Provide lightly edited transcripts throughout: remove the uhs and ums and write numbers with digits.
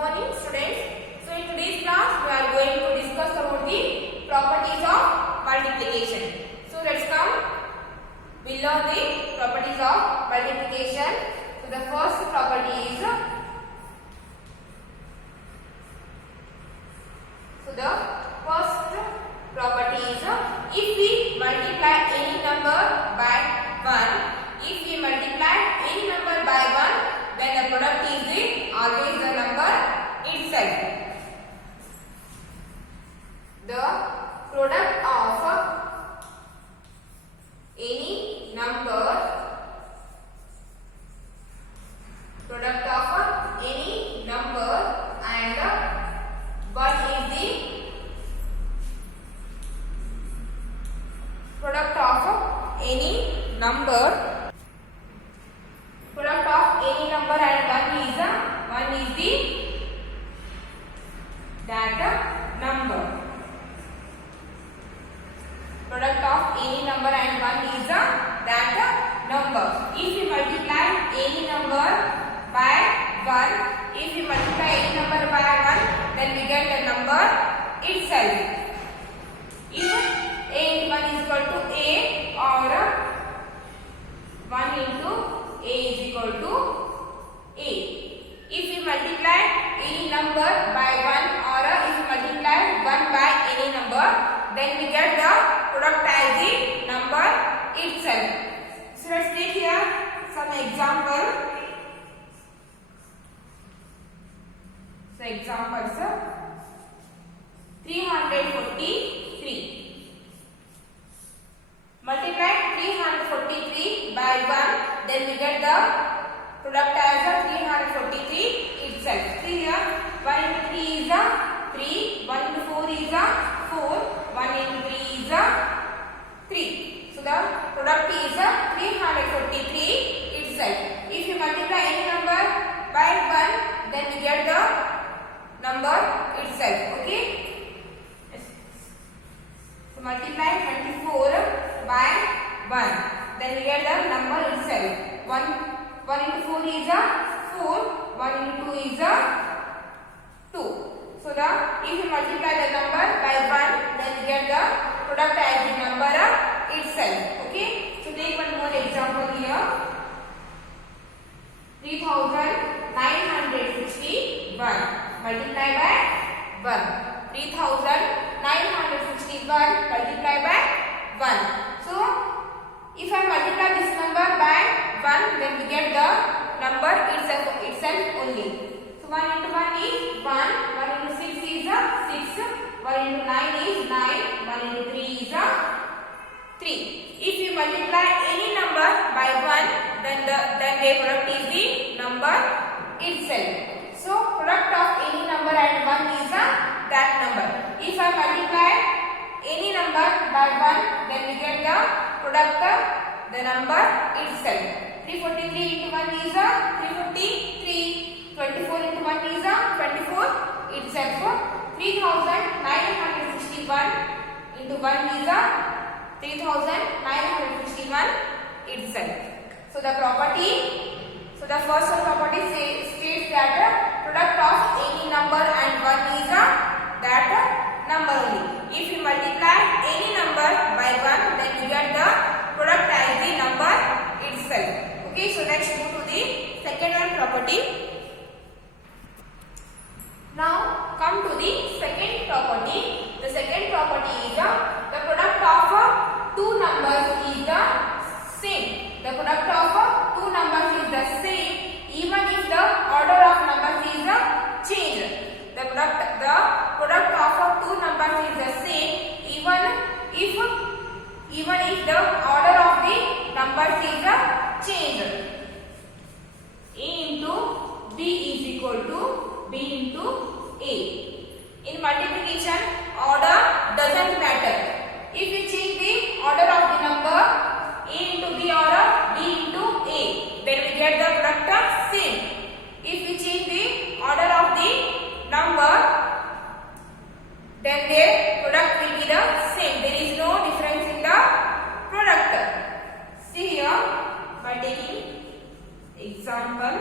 morning students. So in today's class we are going to discuss about the properties of multiplication. So let's come. We learn the properties of multiplication. So the first property is if we multiply any number by 1, then the product is always the number itself. The product of any number and 1 is the product of any number and 1 is the that number. Product of any number and 1 is that number. If we multiply any number by 1, then we get the number itself. If a into 1 is equal to a, or 1 into a is equal to a. If we multiply any number by 1, or if we multiply 1 by any number, then we get the product as the number itself. So let's take here some example. So examples: 343. Multiply 343 by 1, then we get the product as 343 itself. See here, 1 into 3 is 3, 1 into 4 is 4, 1 into 3 is 3. So the product is 343 itself. If you multiply any number by 1, then we get the number itself. Okay. So multiply 24 by 1, then we get the number itself. 1 into 4 is 4, 1 into 2 is 2. So if you multiply the number by 1, then we get the product as the number itself. Okay. So take one more example here. 3961 multiply by 1. 3961 multiply by 1. So if I multiply this number by 1, then we get the number itself only. So 1 into 1 is 1, 1 into 6 is 6, 1 into 9 is 9, 1 into 3 is 3. If you multiply any number by 1, then the product is the number itself. So product of any number and 1 is that number. If I multiply any number by 1, then we get the product, the number itself. 343 into 1 is 343. 24 into 1 is 24 itself. 3961 into 1 is 3961 itself. So the first property states that product of any number and 1 is that number only. If you multiply any number by 1, then you get the product as the number itself. Okay, so let's move to the second one property. Now come to the second property. The second property is the product of two numbers is the same. The product of two numbers is the same even if the order of numbers is changed. The product of two numbers is the same even if the order of the numbers is changed. A into B is equal to B into A. In multiplication, order doesn't matter. If you change the order of the number A into B or B into A, then we get the product same. If we change the order of the number, then the product will be the same. There is no difference in the product. See here, by taking example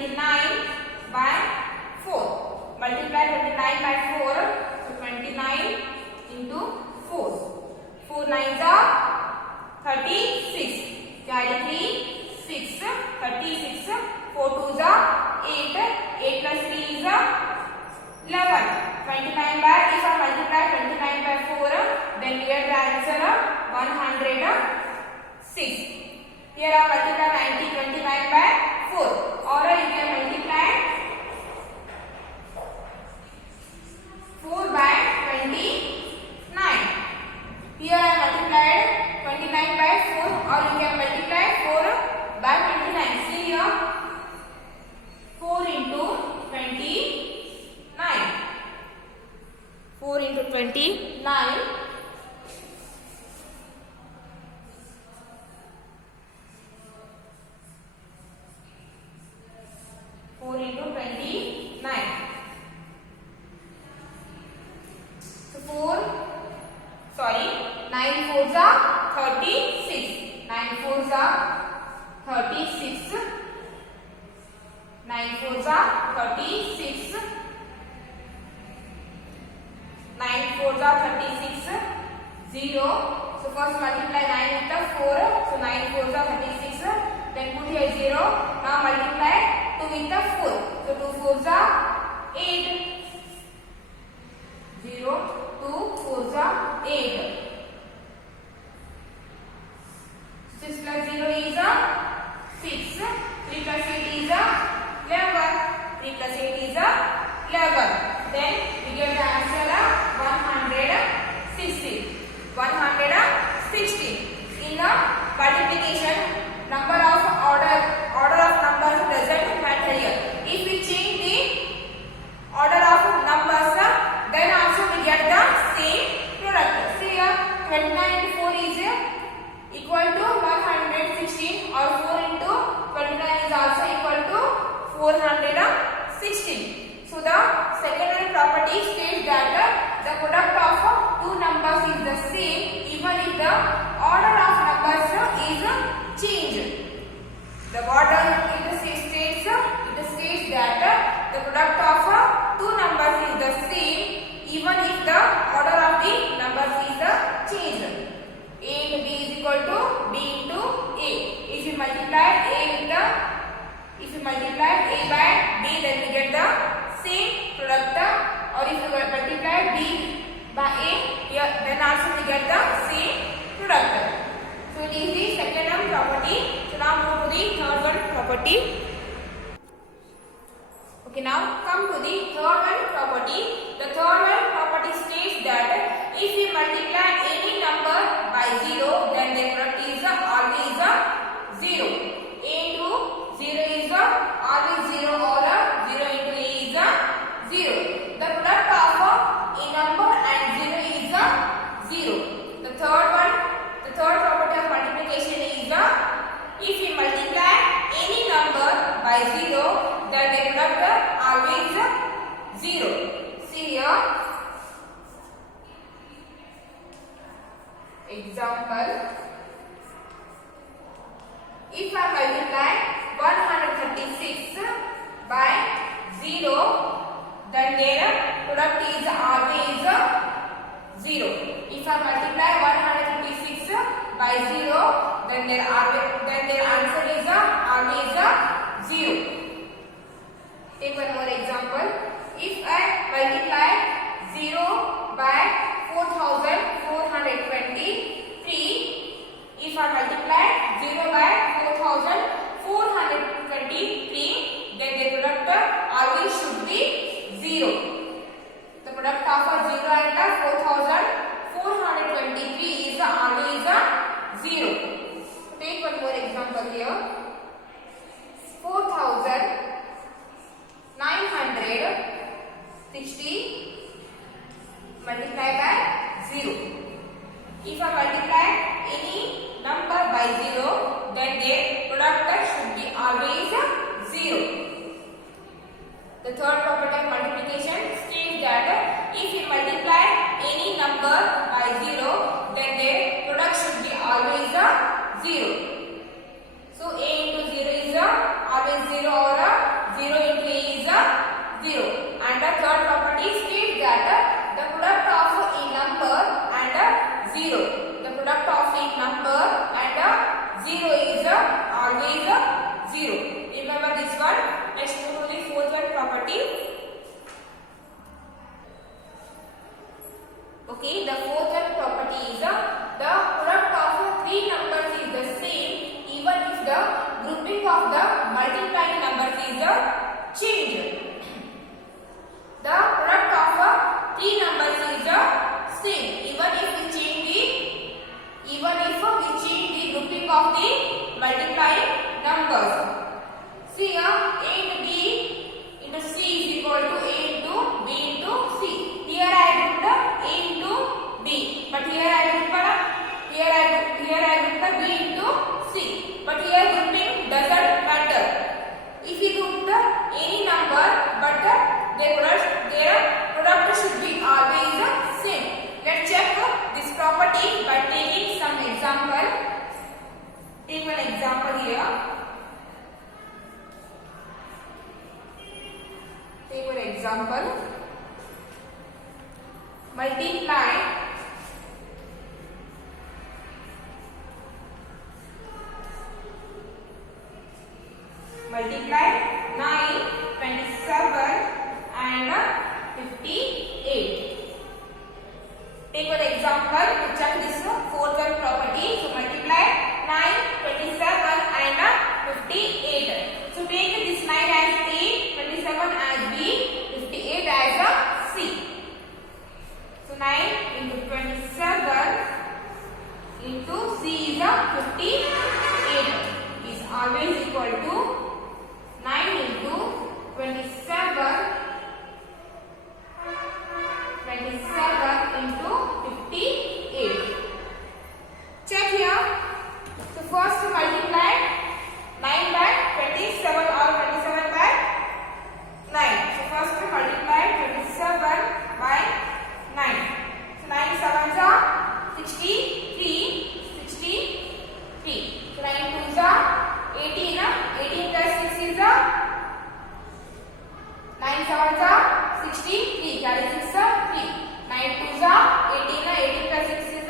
29 by 4. Multiply 29 by 4. So 29 into 4. 4 9s are 36. Carry 3, 6, 36. 4 2s are 8. 8 plus 3 is 11. 29 by, if I multiply 29 by 4, then we get the answer 106. Here I multiply 29 by 4, or you can multiply 4 by 29. Here I multiplied 29 by 4, or you can multiply 4 by 29. See here, 4 into 29. 4 into 29. 4 into 29. So 9 4s are 36. 9 4s are 36. 9 4s are 36. 9 4s are 36. 0. So first multiply 9 with the 4. So 9 4s are 36. Then put here 0. Now multiply 2 with the 4. So 2 4s are 8. 0, 2 4s are 8. 6 plus 0 is 6. 3 plus 8 is 11. 3 plus 8 is 11. Then we get the answer 160. 160. In the multiplication, number of order of numbers doesn't matter here. If we change the order of numbers, then also we get the same product. See here, 29 into 4 is equal to 116, or 4 into 29 is also equal to 416. So the second property states that the product of two numbers is the same even if the order of numbers is changed. The order it states that the product of two numbers is the same even if the order of the numbers is changed. A into B is equal to B into A. If you multiply A by B, then we get the same product. Or if you multiply B by A, then also we get the same product. So it is the second property. So now move to the third one property. Okay, now come to the third one property. The third one property states that if we multiply any number by 0, then the product is always 0. A into 0 is always 0, or 0 into A is 0. The product of a number and 0 is 0. The third property of multiplication is if we multiply any number by 0, then the product always 0. See here, example. If I multiply 136 by 0, then their product is always 0. If I multiply 136 by 0, then their answer is always 0. Take one more example. If I multiply 0 by 4423, if I multiply 0 by 4423, then the product always should be 0. The product of 0 and 4423 is always 0. Take one more example here. 4960 multiply by 0. If I multiply any number by 0, then their product should be always 0. The third property of multiplication states that if we multiply any number by 0, then their product should be always 0. So A into 0 is always 0, or 0 the same even if the grouping of the multiplying numbers is changed. The product of three numbers is the same even if we change the grouping of the multiplying numbers. See here, a into b into c is equal to a into b into c. Here I put the a into b, but here I put the b into c. But here grouping doesn't matter. If you group the any number, but their product should be always the same. Let's check this property by taking some example. Take one example here. Take one example. Multiply 9, 27 and 58. Take one example to check this fourth one property. So multiply 9, 27 and 58. So take this 9 as A, 27 as B, 58 as C. So 9 into 27 into C is 58 is always equal to 9 into 27 into 58. Check here. So first multiply 9 by 27 or 27 by 9. So first multiply 27 by 9. So 9 sevens are 63. So 9 twos are 18. 18 plus 6 is 9 sevens are 63. Carry 6 are 3. 9 twos are 18. 18 plus 6 is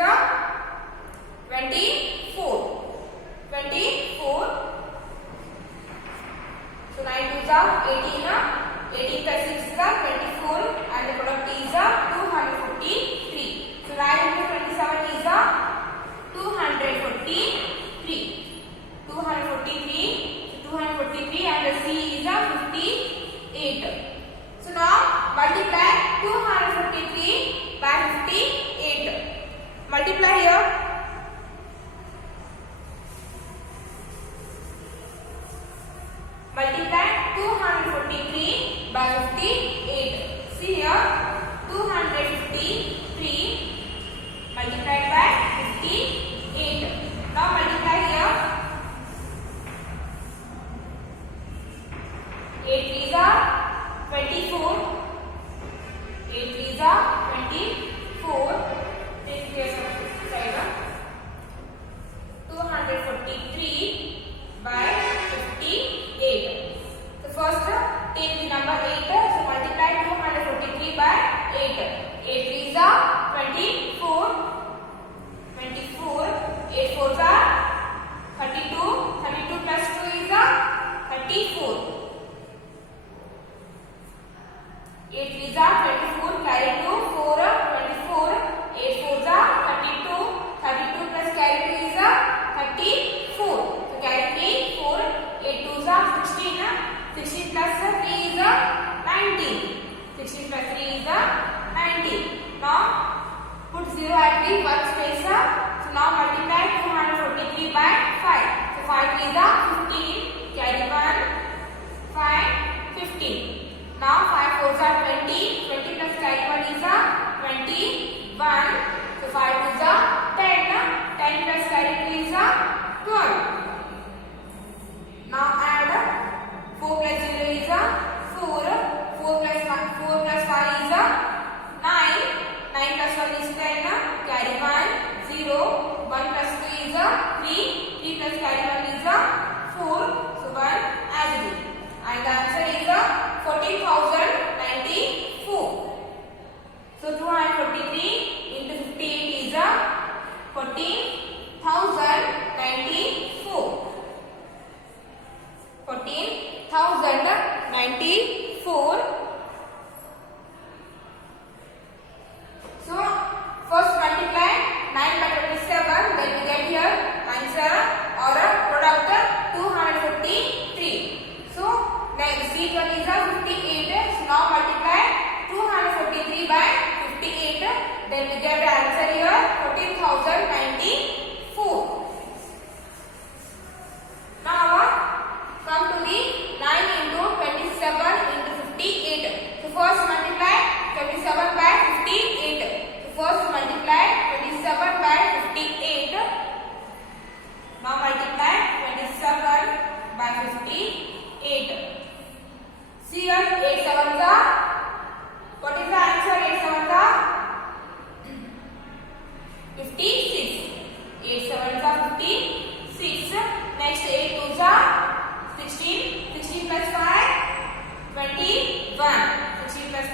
24. 24. So 9 twos are 18. 18 plus 6 is 24 and the product is 243. So 9 into 27 is 243. 243 and the C is 58. So now multiply 243 by 58. Multiply here. Multiply 243 by 58. See here, 253 multiplied by 58. Now multiply here. 8 3s are 24. 8 3s are 24. Take this side. 243 by 58. So first take the number 8. So multiply 243 by 8. 8 3s are 24. 24. 8 4s are 32. 32 plus 2 is 34. 8 3s are 24, carry 2, 4, 24, 8 4s are 32, 32 plus carry 2 is 34. So carry 3, 4, 8 2s are 16, 16 plus 3 is 19. 16 plus 3 is 19. Now put 0 at the workspace. So now multiply 243 by 5. So 5 3s are 15, carry 1, 5, 15. Now 5 4s are 20. 20 plus carry 1 is 21. So 5 2s are 10. 10 plus carry 2 is 12. Now add 4 plus 0 is 4. 4 plus 5 is 9. 9 plus 1 is 10. Carry 1, 0. 1 plus 2 is 3. 3 plus carry 1 is 4. So 1 as it is. And the answer is 14,094. So 243 into 58 is 14,094. 14,094. So first multiply 9 by 27. Then we get here answer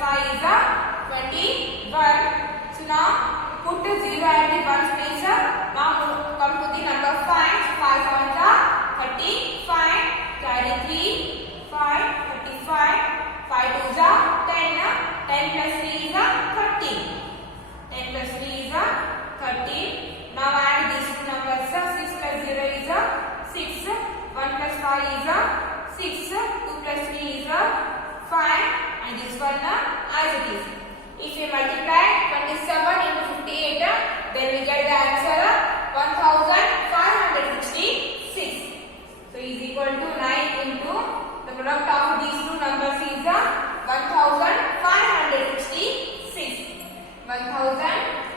5 is 21. So now put 0 at the 1 space. Now come to the number 5. 5 7 35. Carry 3. 5 35. 5 2 is 10. 10 plus 3 is 13. 10 plus 3 is 13. Now add these two numbers. 6 plus 0 is 6. 1 plus 5 is 6. 2 plus 3 is 5. And this one as it is. If we multiply 27 into 58, then we get the answer 1566. So is equal to 9 into the product of these two numbers is 1566.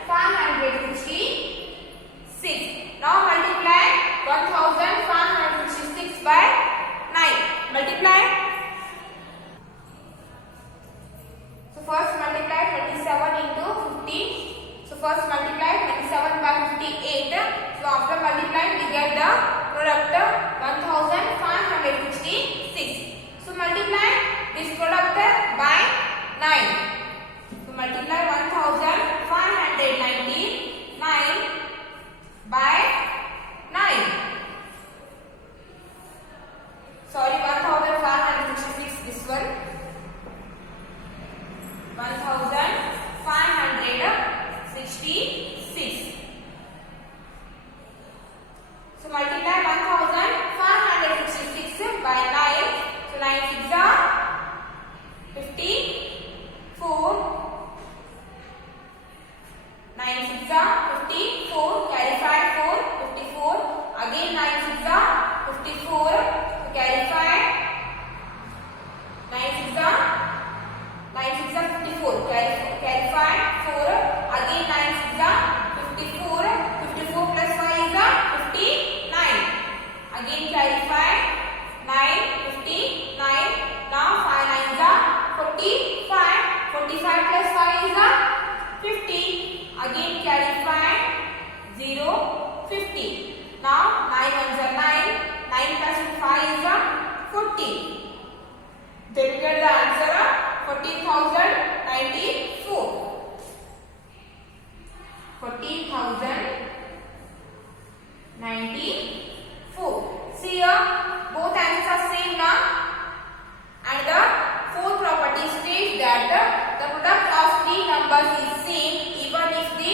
1566. Now multiply 1566 by 9. Multiply. So first multiply 27 into 50. So first multiply 27 by 58. So after multiplying we get the product 1566. So multiply this product by 9. So multiply 1599 by 9. Sorry, 1566 this one. 1566. So multiply 1566 by 9. So 9 6 54. 9 6 54. Carry 5 4 54. Again 9 6 54. So carry 5. 9 6 54. Carry 5 4. Again 9 6 54. 54 plus 5 is 59. Again carry 5. 9 59. Now 5 9 45. 45 plus 5 is 50. Again carry 5. 0 50. Now 9 ones are 9. 9 plus 5 is 40. Then we get the answer 14,094. 14,094. See here, both answers are same now. And the fourth property states that the product of three numbers is same even if the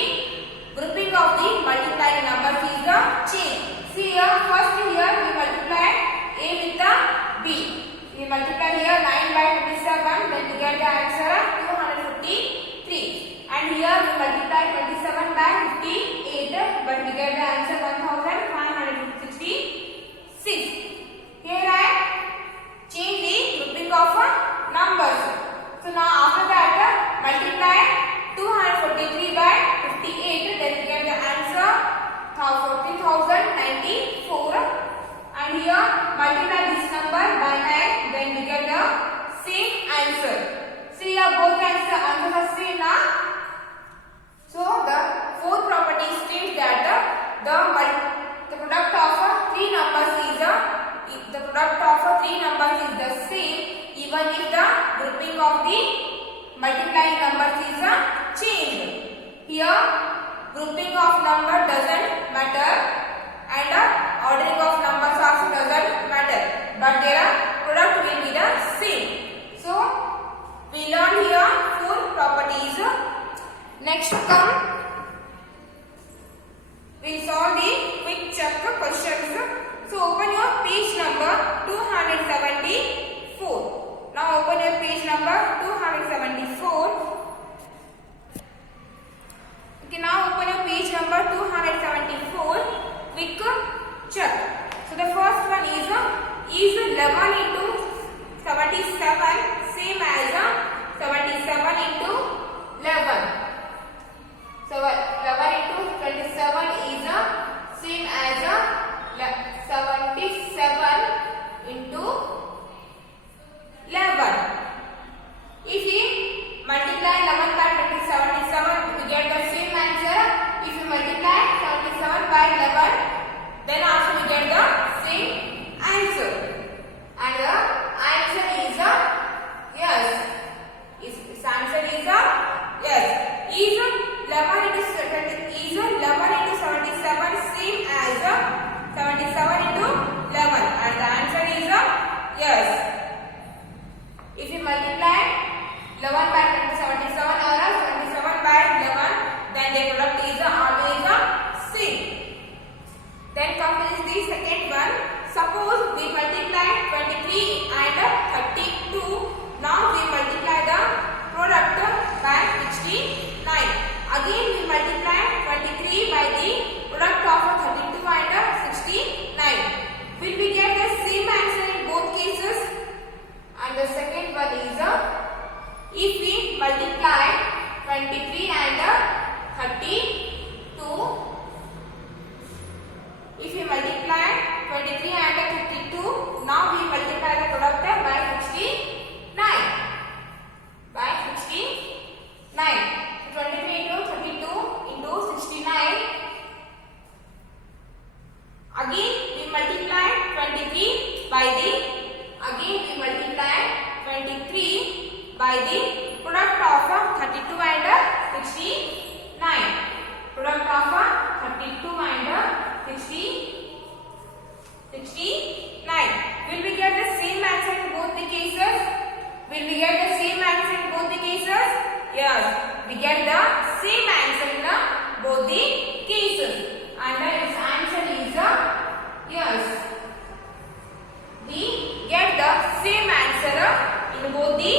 grouping of the multiplying numbers is the change. See here, first here we multiply A with the B. We multiply here 9 by 27, then we get the answer 253. And here we multiply 27 by 58, but we get the answer 1566. Here I change the grouping of numbers. So now after that multiply 243 by 58, then we get the answer 14,094. And here multiply this number by 9, then we get the same answer. See here both answers are same now. So the fourth property states that the product of three numbers is the same even if the grouping of the multiplying numbers is changed. Here grouping of number doesn't matter and ordering of numbers also doesn't matter, but their product will be the same. So we learned here four properties. Next come we'll solve the quick check questions. So open your page number 274. Now open your page number 274. Okay, now open your page number 274. Quick check. So the first one is 11 into 77 same as 77 into 11. So 11 into 27 is same as 77 into 11. If we multiply 11 by 77, we get the same answer. If we multiply 77 by 11, then also we get the same answer. And the answer is yes. Its answer multiply 23 by the, again we multiply 23 by the product of 32 and 69. Product of 32 and 69. Will we get the same answer in both the cases? Will we get the same answer in both the cases? Yes, we get the same answer in both the cases. And its answer is yes. We get the same answer in both the